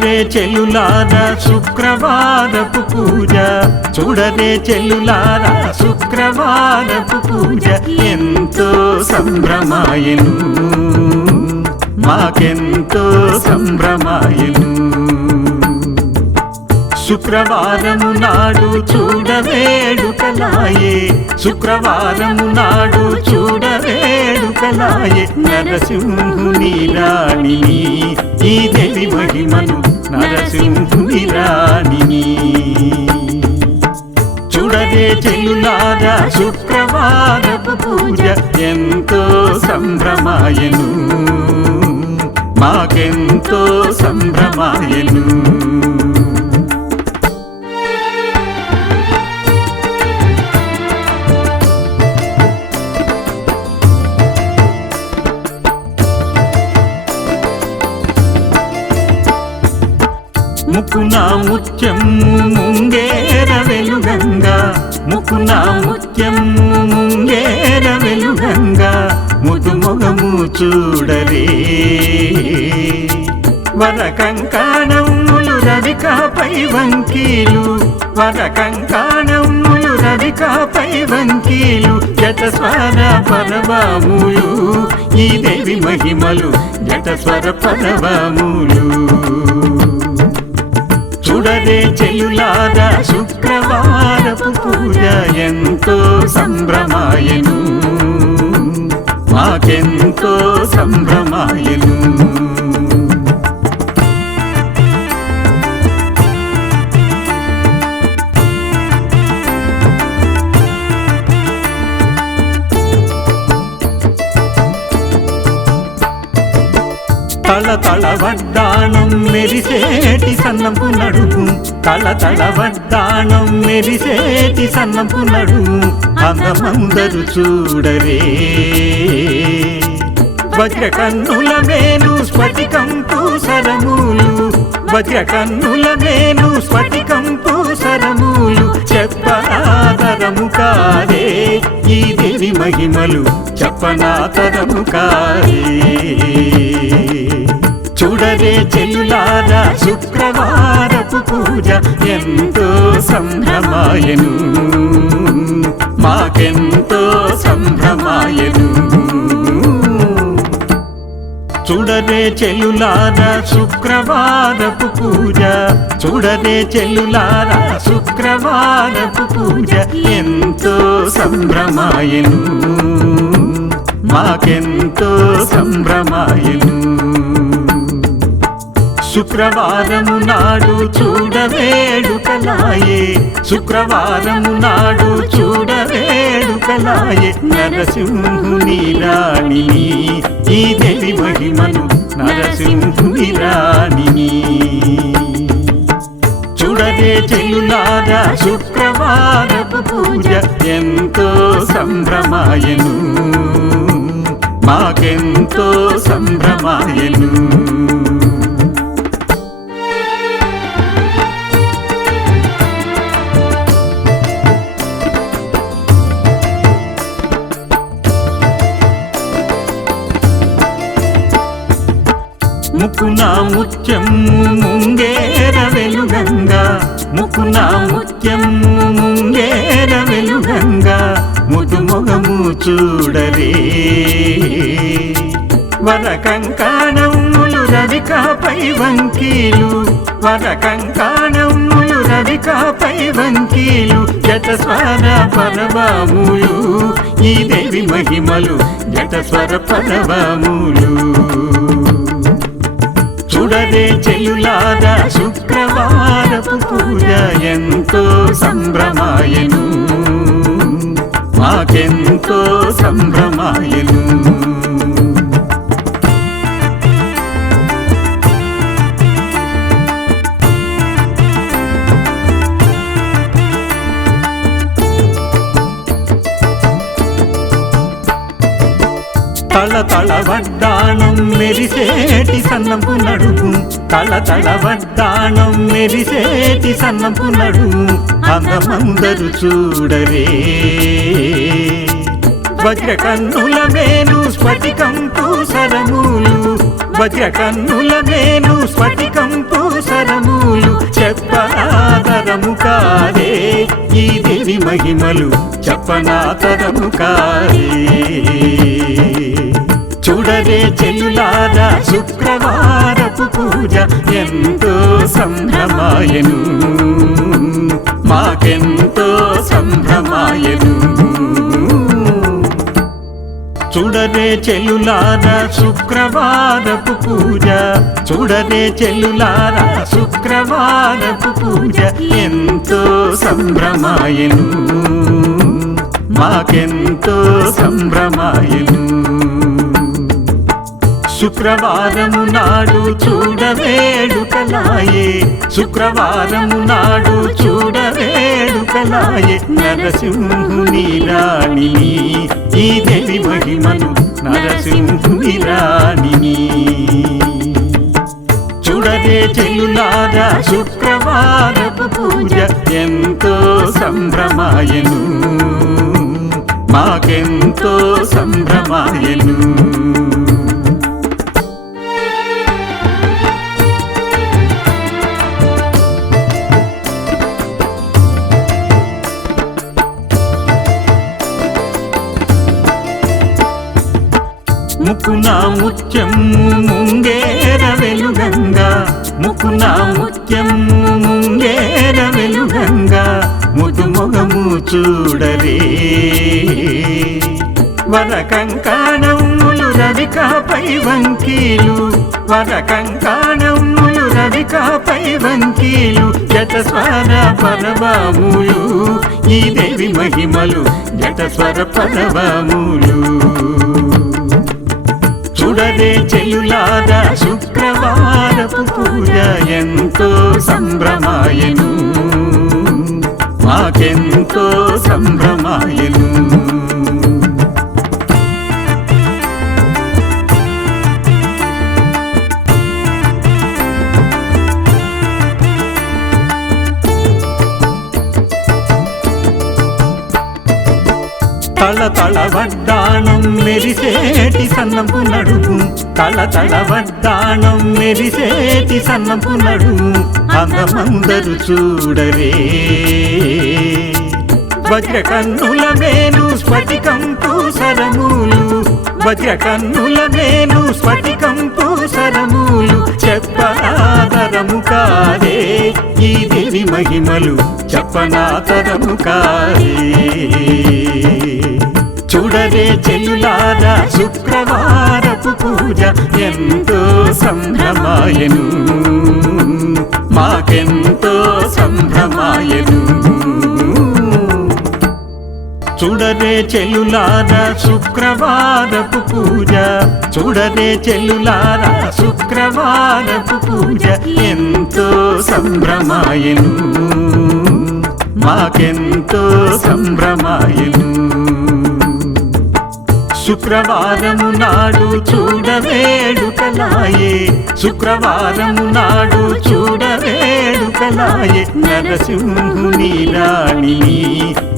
చూడరే చెల్లులారా శుక్రవారపు పూజ. చూడరే చెల్లులారా శుక్రవారపు పూజ. ఎంతో సంభ్రమాయను మాకెంతో సంభ్రమాయను శుక్రవారము నాడు చూడవేడుకలాయే. శుక్రవారము నాడు చూడవేడుకలాయే. నరసింహుని రాణిని ఈ దేవి మహిమను నరసింహుని రాణిని చూడరే చెల్లులారా శుక్రవారపు పూజ ఎంతో సంభ్రమాయను. మాకెంతో సంభ్రమాయను. ముకునా ముత్యము ముంగేర వెలుగంగా. ముకునా ముత్యము ముంగేర వెలుగంగా. ముదుమొగము చూడరే. వర కంకాణములు రవికాపై వంకీలు. వర కంకాణములు రవికాపై వంకీలు. జట స్వర పరవాములు. ఈ దేవి మహిమలు జట స్వర పరవాములు. చూడరే చెల్లులారా శుక్రవారపు పూజ ఎంతో సంభ్రమాయను. మాకెంతో సంభ్రమాయను. వడ్డాణం మెరిసేటి సన్నంపు నడుము. తల తల వడ్డాణం మెరిసేటి సన్నంపు నడుము. అందమందరు చూడరే. వజ్ర కన్నుల మేలు స్ఫటికం సరములు. వజ్ర కన్నుల మేలు స్ఫటికం సరములు. చెప్పనాదరము కారే ఈ దేవి మహిమలు చెప్పనాతరము కారే చూడరే చెల్లులారా శుక్రవారపు పూజ ఎంతో సంభ్రమాయను. మాకెంతో సంభ్రమాయను. చూడరే చెల్లులారా శుక్రవారపు పూజ. చూడరే చెల్లులారా శుక్రవారపు పూజ ఎంతో సంభ్రమాయను. మాకెంతో సంభ్రమాయను. శుక్రవారము నాడు చూడవేడుకలాయే. శుక్రవారము నాడు చూడవేడుకలాయే. నరసింహుని రాణిని ఈ దేవి మహిమను నరసింహుని రాణిని చూడరే చెల్లులారా శుక్రవారపు పూజ ఎంతో సంభ్రమాయను. మాకెంతో సంభ్రమాయను. చూడరే వర కంకాణములు రవికాపై వంకీలు. వర కంకాణములు రవికాపై వంకీలు. జట స్వర పరవాములు ఈ దేవి మహిమలు జట స్వర పరవాములు. చూడరే చెల్లులారా శుక్రవారపు పూజ ఎంతో సంభ్రమాయను. మాకెంతో సంభ్రమాయను తల తల వడ్డాణం మెరిసేటి సన్నపు నడుము. తల తల వడ్డాణం మెరిసేటి సన్నపు నడుము. అందమందరు చూడరే. వజ్ర కన్నుల మేలు స్ఫటికం పూసరములు. వజ్ర కన్నుల నేను స్ఫటికంపు సరమూలు చెప్పనాదరము కారే ఈ దేవి మహిమలు చెప్పనాతరము కాదే. చూడరే చెల్లులారా శుక్రవారపు పూజ ఎంతో సంభ్రమాయను. మాకెంతో సంభ్రమాయను. చూడరే చెల్లులారా శుక్రవారపు పూజ. చూడరే చెల్లులారా శుక్రవారపు పూజ. ఎంతో సంభ్రమాయను మాకెంతో సంభ్రమాయను శుక్రవారము నాడు చూడవేడుకలాయే. శుక్రవారము నాడు చూడవేడుకలాయే. నరసింహుని రాణి ఈ దేవి మహిమను నరసింహుని రాణిని చూడరే చెల్లులారా శుక్రవారపు పూజ ఎంతో సంభ్రమాయను. మాకెంతో సంభ్రమాయను. ముత్యం ముంగేర వెలుగంగా ముకున ముత్యం ముంగేర వెలుగంగా ముదు చూడరే. వర కంకాణములు రవికాపై వంకీలు వర కంకాణములు రవికాపై వంకీలు జతస్వర పరవాములు ఈ దేవి మహిమలు జటస్వర పరవాములు. చూడరే చెల్లులారా శుక్రవారపు పూజ ఎంతో సంభ్రమాయను. మాకెంతో సంభ్రమాయను. తల తల వడ్డాణం మెరిసేటి సన్నపు నడుము. తల తల వడ్డాణం మెరిసేటి సన్నపు నడుము. అందమందరు చూడరే. వజ్రకన్నుల మేను స్ఫటికంపు సరములు. వజ్ర కన్నుల మేను స్ఫటికంపు సరములు. చెప్పనాదరము కాదే. ఈ దేవి మహిమలు చెప్పనాతరము కాదే. చూడరే చెల్లులారా శుక్రవారపు పూజ ఎంతో సంభ్రమాయను. మాకెంతో సంభ్రమాయను. చూడరే చెల్లులారా శుక్రవారపు పూజ చూడరే చెల్లులారా శుక్రవారపు పూజ ఎంతో సంభ్రమాయను. మాకెంతో సంభ్రమాయను. శుక్రవారము నాడు చూడవేడుకలాయే. శుక్రవారము నాడు చూడవేడుకలాయే. నరసింహుని రాణిని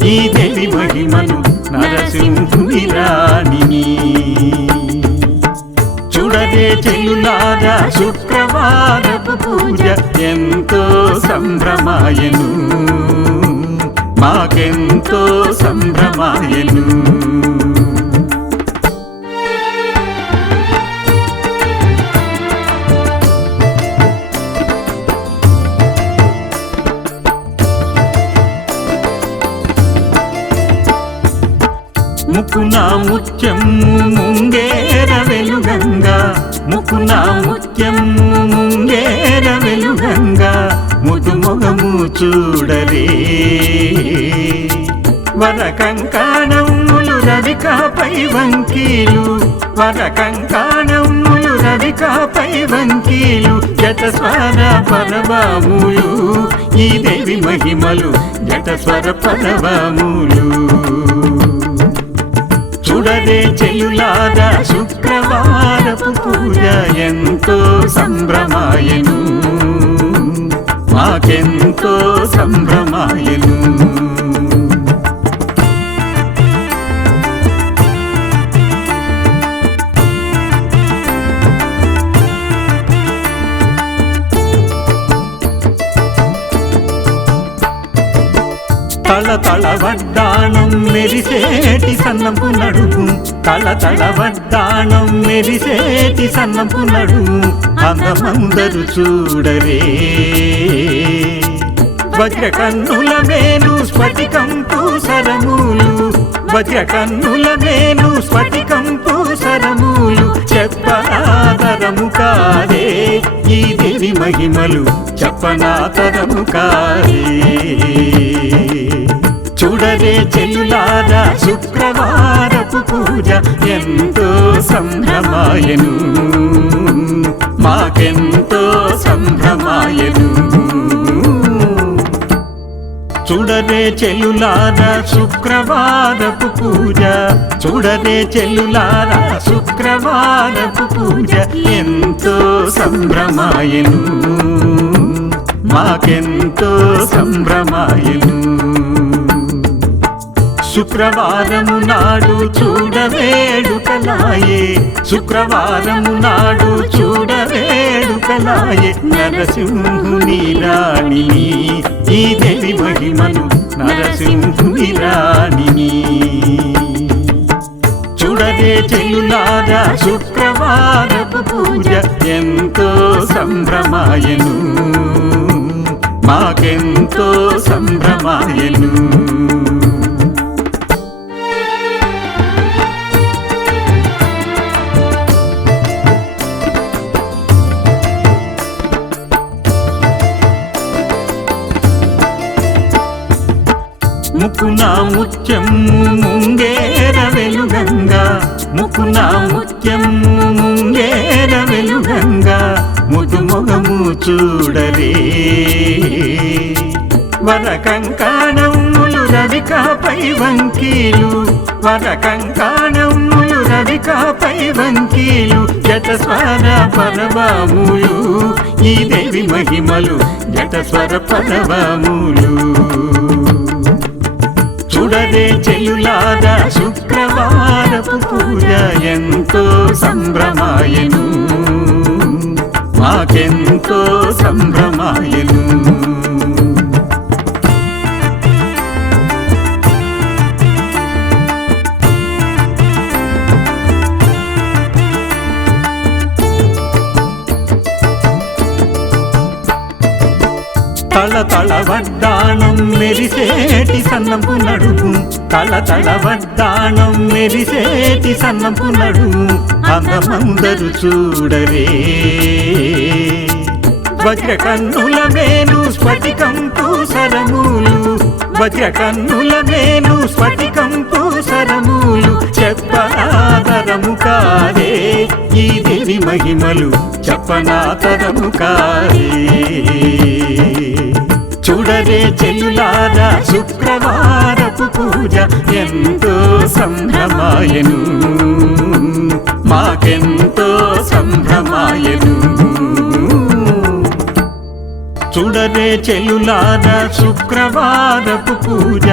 ఈ దేవి మహిమను నరసింహుని రాణిని చూడరే చెల్లులారా శుక్రవారపు పూజ ఎంతో సంభ్రమాయను. మాకెంతో సంభ్రమాయను. ముదుముఖము మొగము చూడరే వర కంకాణములు రవికాపై వంకీలు. వర కంకాణములు రవికాపై వంకీలు. జట స్వర పరవములు. ఈ దేవి మహిమలు జట స్వర పరవములు. చూడరే చెల్లులారా శుక్రవారపు పూజ ఎంతో సంభ్రమాయను. మాకెంతో సంభ్రమాయను తల తల వడ్డాణం మెరిసేటి సన్నపు నడుము. తల తల వడ్డాణం మెరిసేటి సన్నపు నడుము. అందమందరు చూడరే. వజ్ర కన్నుల మేలు స్ఫటికం పూసరములు. వజ్ర కన్నుల మేలు స్ఫటికం కాదే ఈ దేవి మహిమలు చెప్పనాతరము కాదే. చూడరే చెల్లులారా శుక్రవారపు పూజ ఎంతో సంభ్రమాయను. మాకెంతో సంభ్రమాయను. చూడరే చెల్లులారా శుక్రవారపు పూజ. చూడరే చెల్లులారా శుక్రవారపు పూజ. ఎంతో సంభ్రమాయను. మాకెంతో సంభ్రమాయను. శుక్రవారము నాడు చూడవేడుకలాయే. శుక్రవారము నాడు చూడవేడుకలాయే. నరసింహుని రాణి ఈ దేవి మహిమను నరసింహుని రాణిని చూడదే చెల్లులారా శుక్రవారపు పూజ ఎంతో సంభ్రమాయను. మాకెంతో ముత్యము ముంగేర వెలుగంగా ముకున ముత్యము ముంగేర వెలుగంగా ముదు మొగము చూడరే వర కంకాణములు రవికాపై వంకీలు వర కంకాణములు రవికాపై వంకీలు జట స్వర పరవములు ఈ దేవి మహిమలు జట స్వర పరవములు. చూడరే చెల్లులారా శుక్రవారపు పూజ ఎంతో సంభ్రమాయను. మాకెంతో సంభ్రమాయను. తళ తళ వడ్డాణం మెరిసేటి సన్నపు నడుము. తళ తళ వడ్డాణం మెరిసేటి సన్నపు నడుము. అందమందరు చూడరే. వజ్ర కన్నుల మేలు స్ఫటికం సరములు. వజ్ర కన్నుల మేలు స్ఫటికం సరములు. చెప్పనాదరము కారే ఈ దేవి మహిమలు చెప్పనాతరము కారే చూడరే చెల్లులారా శుక్రవారపు పూజ ఎంతో సంభ్రమాయను. మాకెంతో సంభ్రమాయను. చూడరే చెల్లులారా శుక్రవారపు పూజ.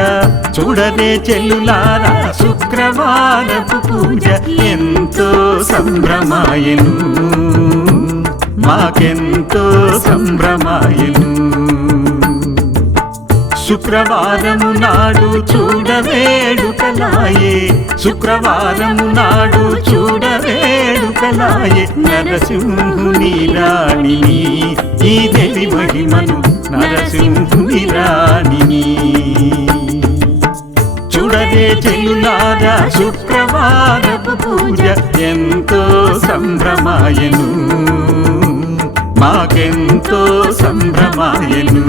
చూడరే చెల్లులారా శుక్రవారపు పూజ. ఎంతో సంభ్రమాయను మాకెంతో సంభ్రమాయను శుక్రవారము నాడు చూడవేడుకలాయే. శుక్రవారము నాడు చూడవేడుకలాయే. నరసింహుని రాణిని ఈ దేవి మహిమను నరసింహుని రాణిని. చూడరే చెల్లులారా శుక్రవారపు పూజ ఎంతో సంభ్రమాయను. మాకెంతో సంభ్రమాయను.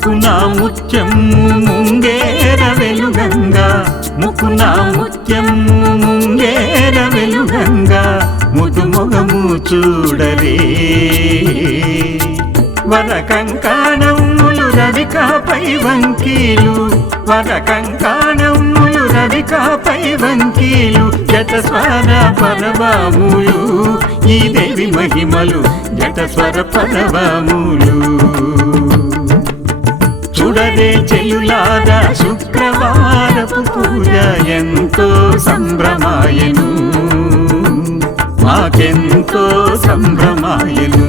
ముకునా ముత్యము ముంగేర వెలుగంగా. ముకునా ముత్యము ముంగేర వెలుగంగా. ముదుమొగము చూడరే వర కంకాణములు రవికాపై వంకీలు. వర కంకాణములు రవికాపై వంకీలు. జత స్వర పరవాములు. ఈ దేవి మహిమలు జట స్వర పరవాములు. చూడరే చెల్లులారా శుక్రవారపు పూజ ఎంతో సంభ్రమాయను. మాకెంతో సంభ్రమాయను.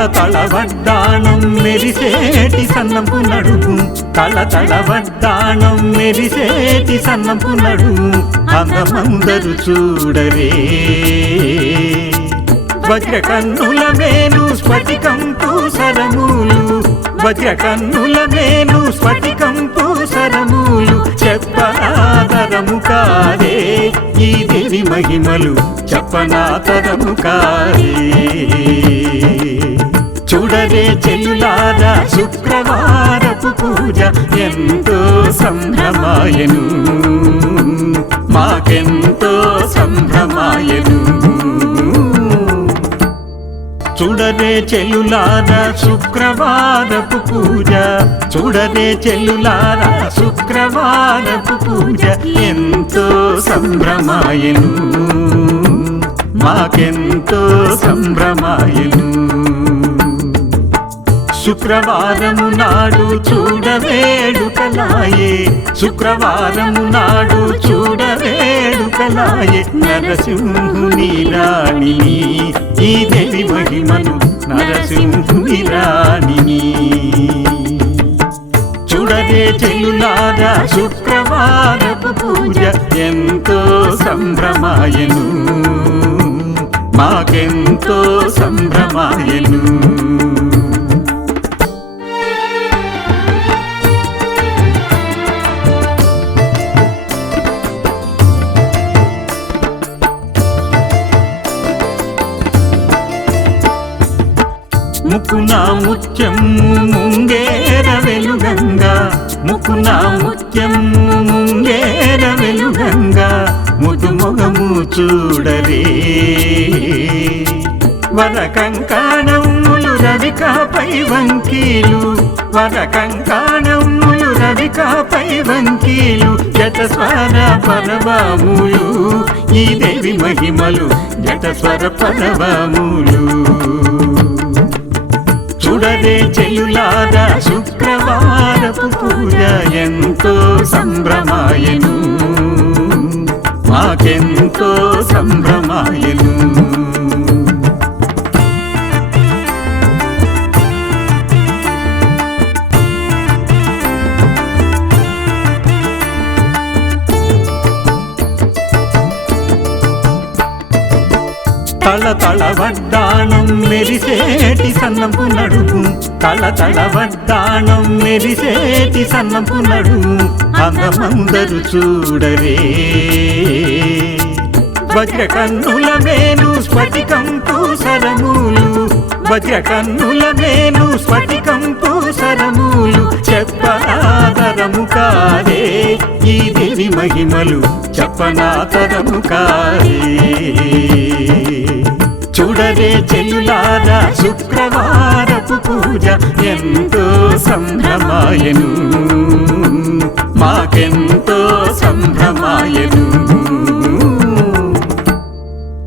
తల తల వడ్డాణం మెరిసేటి సన్నపు నడుము. తల తల వడ్డాణం మెరిసేటి సన్నపు నడుము. అందమందరు చూడరే. వజ్ర కన్నుల మేను స్ఫటికం పూసరములు వజ్ర కన్నుల మేను స్ఫటికం పూసరములు చెప్పనాదరము కారే ఈ దేవి మహిమలు చెప్పనాతరము కారే చూడరే చెల్లులారా శుక్రవారపు పూజ ఎంతో సంభ్రమాయను. మాకెంతో సంభ్రమాయను. చూడరే చెల్లులారా శుక్రవారపు పూజ చూడరే చెల్లులారా శుక్రవారపు పూజ ఎంతో సంభ్రమాయను. మాకెంతో సంభ్రమాయను. శుక్రవారము నాడు చూడవేడుకలాయే. శుక్రవారము నాడు చూడవేడుకలాయే. నరసింహుని రాణిని ఈ దేవి మహిమను నరసింహుని రాణిని చూడరే చెల్లులారా శుక్రవారపు పూజ ఎంతో సంభ్రమాయను. మాకెంతో సంభ్రమాయను. ముత్యము ముంగేర వెలుగంగా. ముకున ముత్యము ముంగేర వెలుగంగా. ముదుముగము చూడరే. వర కంకాణములు రవికాపై వంకీలు. వర కంకాణములు రవికాపై వంకీలు. జట స్వర పరవాములు. ఈ దేవి మహిమలు జట స్వర పరవాములు. సంభ్రమాయను మాకెంతో సంభ్రమాయను తల తల వడ్డాణం మెరిసేటి సన్నపు నడుము. తల తల వడ్డాణం మెరిసేటి సన్నపు నడుము. అందమందరు చూడరే. వజ్ర కన్నుల మేను స్ఫటికం పూసరములు వజ్ర కన్నుల మేను స్ఫటికం పూసరములు చెప్పనాదరము కారే ఈ దేవి మహిమలు చెప్పనాతరము కారే చూడరే చెల్లులారా శుక్రవారపు పూజ ఎంతో సంభ్రమాయను. మాకెంతో సంభ్రమాయను.